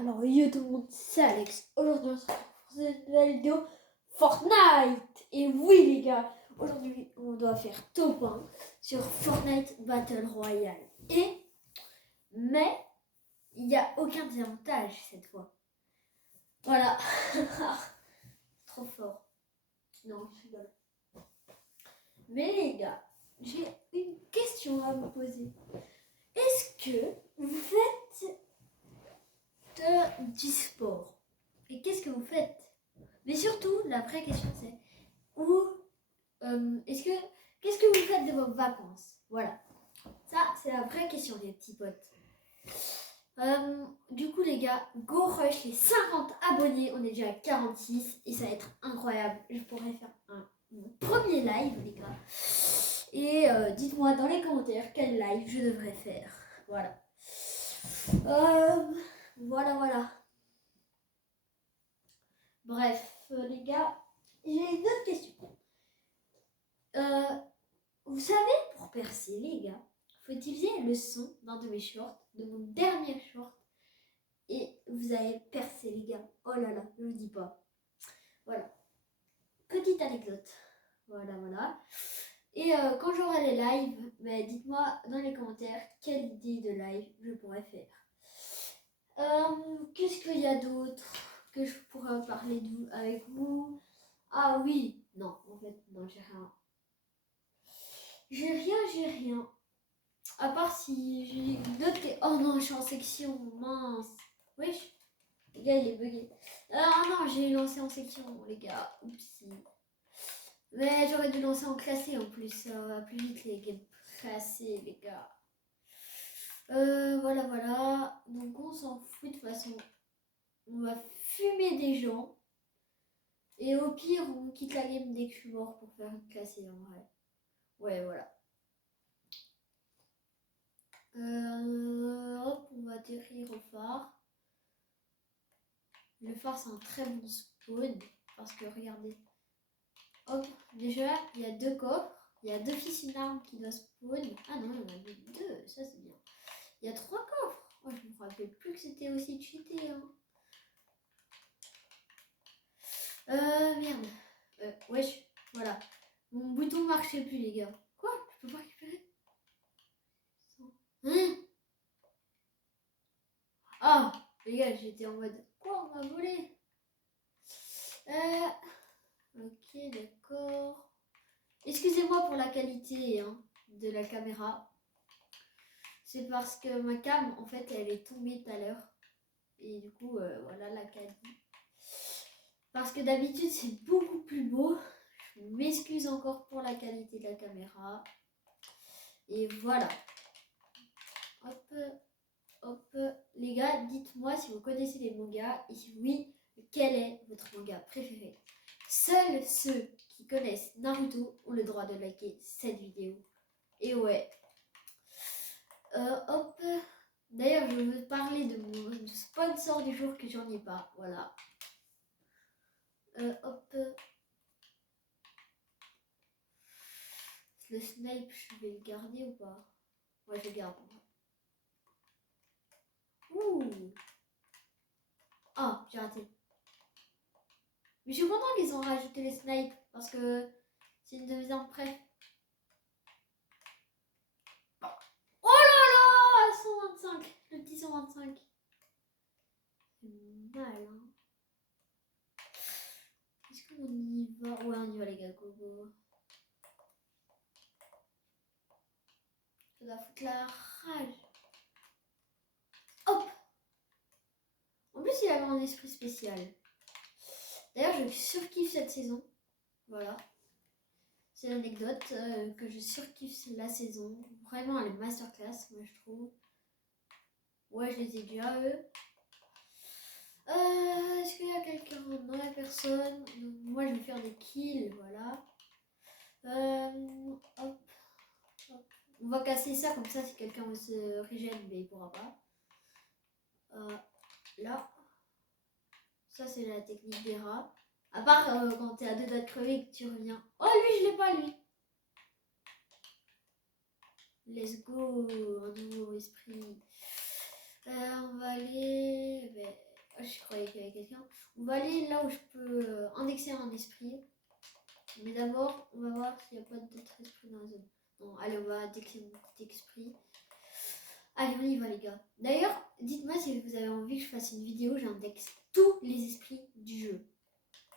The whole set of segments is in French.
Alors yo tout le monde, c'est Alex. Aujourd'hui on se retrouve pour cette nouvelle vidéo Fortnite. Et oui les gars, aujourd'hui on doit faire top 1 sur Fortnite Battle Royale. Mais il n'y a aucun désavantage cette fois. Voilà. Trop fort. Non, je rigole. Mais les gars, j'ai une question à vous poser. Est-ce que vous faites du sport? Et qu'est-ce que vous faites? Mais surtout, la vraie question c'est qu'est-ce que vous faites de vos vacances? Voilà. Ça, c'est la vraie question, les petits potes. Du coup, les gars, go rush les 50 abonnés. On est déjà à 46 et ça va être incroyable. Je pourrais faire mon premier live, les gars. Et dites-moi dans les commentaires quel live je devrais faire. Voilà. Voilà. Bref, les gars, j'ai une autre question. Vous savez, pour percer, les gars, faut utiliser le son d'un de mes shorts, de mon dernier short, et vous avez percé, les gars. Oh là là, je vous dis pas. Voilà. Petite anecdote. Voilà. Et quand j'aurai les lives, dites-moi dans les commentaires quelle idée de live je pourrais faire. Qu'est-ce qu'il y a d'autre que je pourrais parler avec vous? Ah oui, non, en fait, non, j'ai rien. J'ai rien. À part si j'ai d'autres que... Oh non, je suis en section, mince. Wesh, les gars, il est bugué. Ah non, j'ai lancé en section, les gars. Oupsie. Mais j'aurais dû lancer en classé en plus. Ça va plus vite, les games classés, les gars. Voilà. Donc on s'en fout de toute façon. On va fumer des gens. Et au pire, on quitte la game dès que je suis mort pour faire une classée en vrai. Ouais, voilà. Hop, on va atterrir au phare. Le phare, c'est un très bon spawn. Parce que regardez. Hop, déjà, il y a 2 coffres. Il y a 2 fils une arme qui doit spawn. Ah non, il y en a 2. Ça, c'est bien. Il y a 3 coffres. Oh, je me rappelle plus que c'était aussi cheaté. Hein. Merde. Wesh, voilà. Mon bouton marchait plus, les gars. Quoi? Je peux pas récupérer? Hein? Ah, les gars, j'étais en mode quoi, on m'a volé? Ok, d'accord. Excusez-moi pour la qualité de la caméra. C'est parce que ma cam, en fait, elle est tombée tout à l'heure. Et du coup, voilà la qualité. Parce que d'habitude, c'est beaucoup plus beau. Je m'excuse encore pour la qualité de la caméra. Et voilà. Hop. Les gars, dites-moi si vous connaissez les mangas. Et si oui, quel est votre manga préféré? Seuls ceux qui connaissent Naruto ont le droit de liker cette vidéo. Et ouais. Hop. D'ailleurs, je veux parler de mon sponsor du jour que j'en ai pas. Voilà. Hop. Le snipe, je vais le garder ou pas? Ouais, je le garde. Ouh. Ah, j'ai raté. Mais je suis content qu'ils ont rajouté les snipes parce que c'est une de mes armes près. Oh là là, 125, le petit 125. C'est mal, hein. Est-ce qu'on y va? Ouais, on y va les gars, go. Ça doit foutre la rage. Hop. En plus, il avait un esprit spécial. D'ailleurs, je surkiffe cette saison. Voilà. C'est l'anecdote que je surkiffe la saison. Vraiment, elle est masterclass, moi je trouve. Ouais, je les ai déjà, eux. Est-ce qu'il y a quelqu'un? Non, il n'y a personne. Donc, moi, je vais faire des kills, voilà. Hop. On va casser ça, comme ça, si quelqu'un veut se régène, mais il pourra pas. Là. Ça, c'est la technique des rats. À part quand t'es à 2 doigts de crever et que tu reviens. Oh, lui, je l'ai pas, lui. Let's go, un nouveau esprit. On va aller a quelqu'un. On va aller là où je peux indexer un esprit. Mais d'abord, on va voir s'il n'y a pas d'autres esprits dans la zone. Bon, allez, on va indexer mon petit esprit. Allez, on y va les gars. D'ailleurs, dites-moi si vous avez envie que je fasse une vidéo, j'indexe tous les esprits du jeu.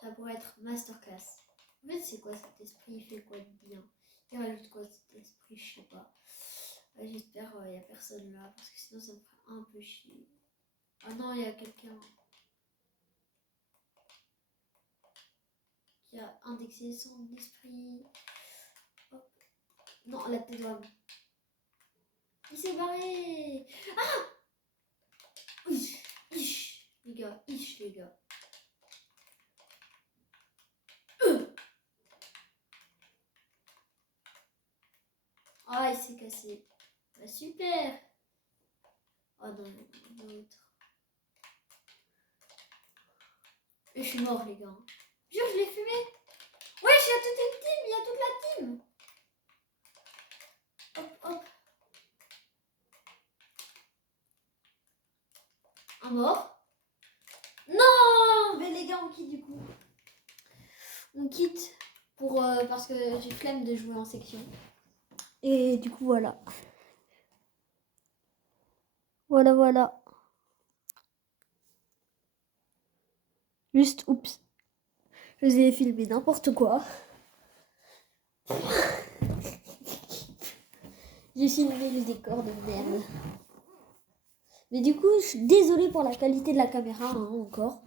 Ça pourrait être masterclass. En fait, c'est quoi cet esprit? Il fait quoi de bien? Il rajoute quoi cet esprit? Je sais pas. J'espère qu'il n'y a personne là, parce que sinon ça me ferait un peu chier. Ah non, il y a quelqu'un qui a indexé son esprit. Hop. Non, la tête d'homme. Il s'est barré. Ah, ish, les gars, les gars. Ah, il s'est cassé. Bah, super. Oh non, l'autre. Et je suis mort, les gars. Jure, je l'ai fumé. Ouais, il y a toute une team, il y a toute la team. Hop, hop. Un mort. Non, mais les gars, on quitte du coup. On quitte pour parce que j'ai flemme de jouer en section. Et du coup, voilà. Voilà. Juste, oups. Je vous ai filmé n'importe quoi. J'ai filmé le décor de merde. Mais du coup, je suis désolée pour la qualité de la caméra, hein, encore.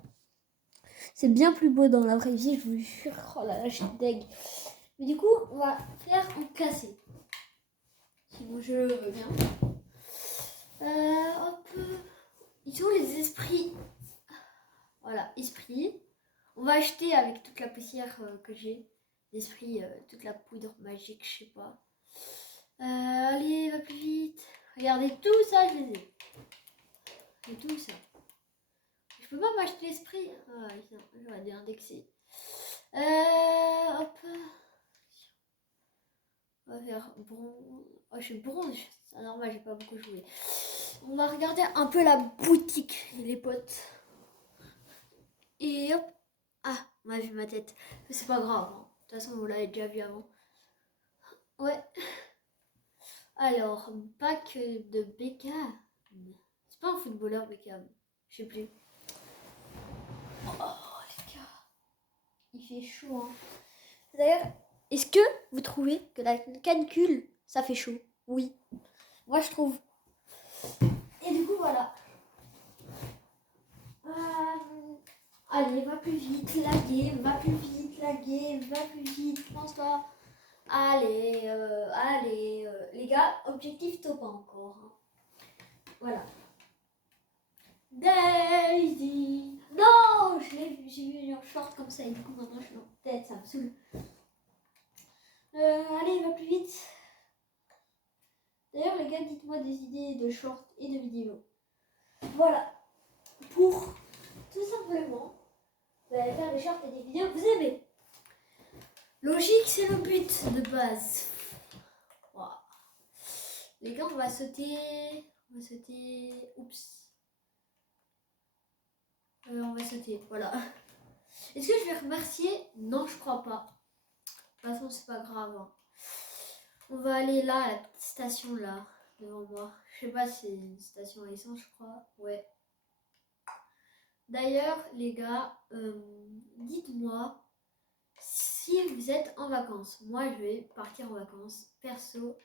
C'est bien plus beau dans la vraie vie, je vous jure. Oh là là, je suis deg. Mais du coup, on va faire en cassé. Si mon jeu veut bien. Hop. Ils sont les esprits. Voilà, esprit. On va acheter avec toute la poussière que j'ai. L'esprit, toute la poudre magique, je sais pas. Allez, va plus vite. Regardez, tout ça, je les ai. Et tout ça. Je peux pas m'acheter l'esprit. Ah, j'aurais dû indexer. Hop. On va faire bronze. Oh, je suis bronze. C'est normal, j'ai pas beaucoup joué. On va regarder un peu la boutique, les potes. Et hop. Ah, on a vu ma tête. Mais c'est pas grave. Hein. De toute façon, vous l'avez déjà vu avant. Ouais. Alors, pack de Beckham. C'est pas un footballeur Beckham. Je sais plus. Oh les gars. Il fait chaud. Hein. D'ailleurs, est-ce que vous trouvez que la canicule, ça fait chaud? Oui. Moi, je trouve. Et du coup, voilà. Allez, va plus vite, la game, va plus vite, la game, va plus vite, pense-toi. Allez, les gars, objectif top 1 encore. Hein. Voilà. Daisy. Non, j'ai vu en short comme ça et du coup maintenant je suis en tête, ça me saoule. Allez, va plus vite. D'ailleurs les gars, dites-moi des idées de short et de vidéos. Voilà. Pour tout simplement faire des shorts et des vidéos que vous aimez. Logique, c'est le but de base. Wow. Les gars, on va sauter. Oups. On va sauter, voilà. Est-ce que je vais remercier? Non, je crois pas. De toute façon, c'est pas grave. Hein. On va aller là, à la petite station là, devant moi. Je sais pas si c'est une station à essence, je crois. Ouais. D'ailleurs, les gars, dites-moi si vous êtes en vacances. Moi, je vais partir en vacances, perso.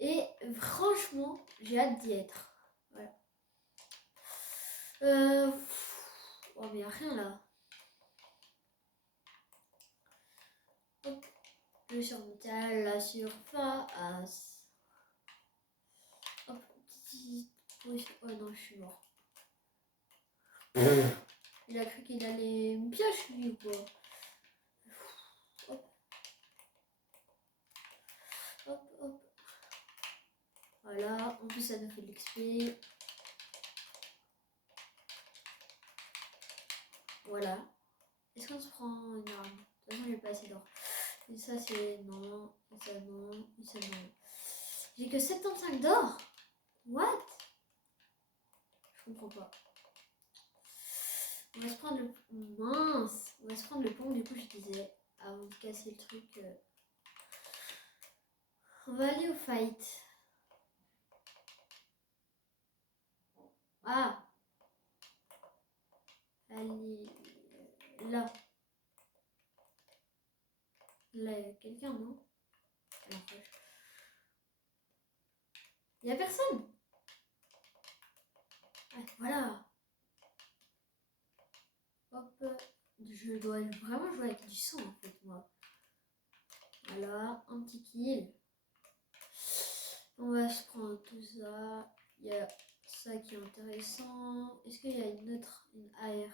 Et franchement, j'ai hâte d'y être. Voilà. Oh, mais y a rien là. Hop. Je surmonte à la surface. Hop, petite. Oh non, je suis mort. Il a cru qu'il allait me piocher lui ou quoi. Hop. Voilà, en plus ça nous fait de l'XP. Voilà. Est-ce qu'on se prend une arme? De toute façon, j'ai pas assez d'or. Et ça, c'est non. Et ça, non. Et ça, non. J'ai que 75 d'or? What? Je comprends pas. On va se prendre le... Mince. On va se prendre le pont, du coup, je disais, avant de casser le truc. On va aller au fight. Ah. Allez. Là. Là, il y a quelqu'un, non? Il n'y a personne. Ah, voilà. Hop. Je dois vraiment jouer avec du son, en fait, moi. Voilà, un petit kill. On va se prendre tout ça. Il y a ça qui est intéressant. Est-ce qu'il y a une autre, une AR?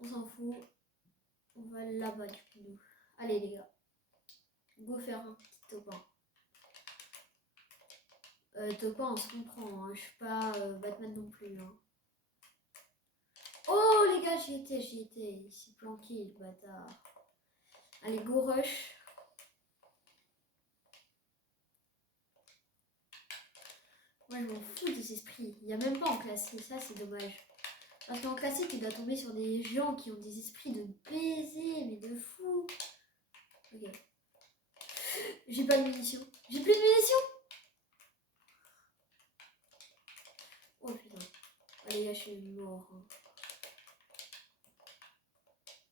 On s'en fout. On va là-bas du coup. Allez les gars. Go faire un petit topin. Topin on se comprend. Hein. Je suis pas Batman non plus. Hein. Oh les gars j'y étais. Il s'est planqué le bâtard. Allez go rush. Moi je m'en fous des esprits. Il n'y a même pas en classé. Ça c'est dommage. Parce qu'en classé tu dois tomber sur des gens qui ont des esprits de baiser. Mais de fou. Ok. J'ai pas de munitions. J'ai plus de munitions. Oh putain. Allez là je suis mort. Hein.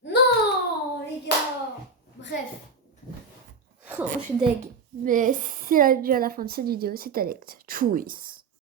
Non les gars. Bref. Oh, je suis deg. Mais c'est déjà la fin de cette vidéo. C'est Alex. Tchuis.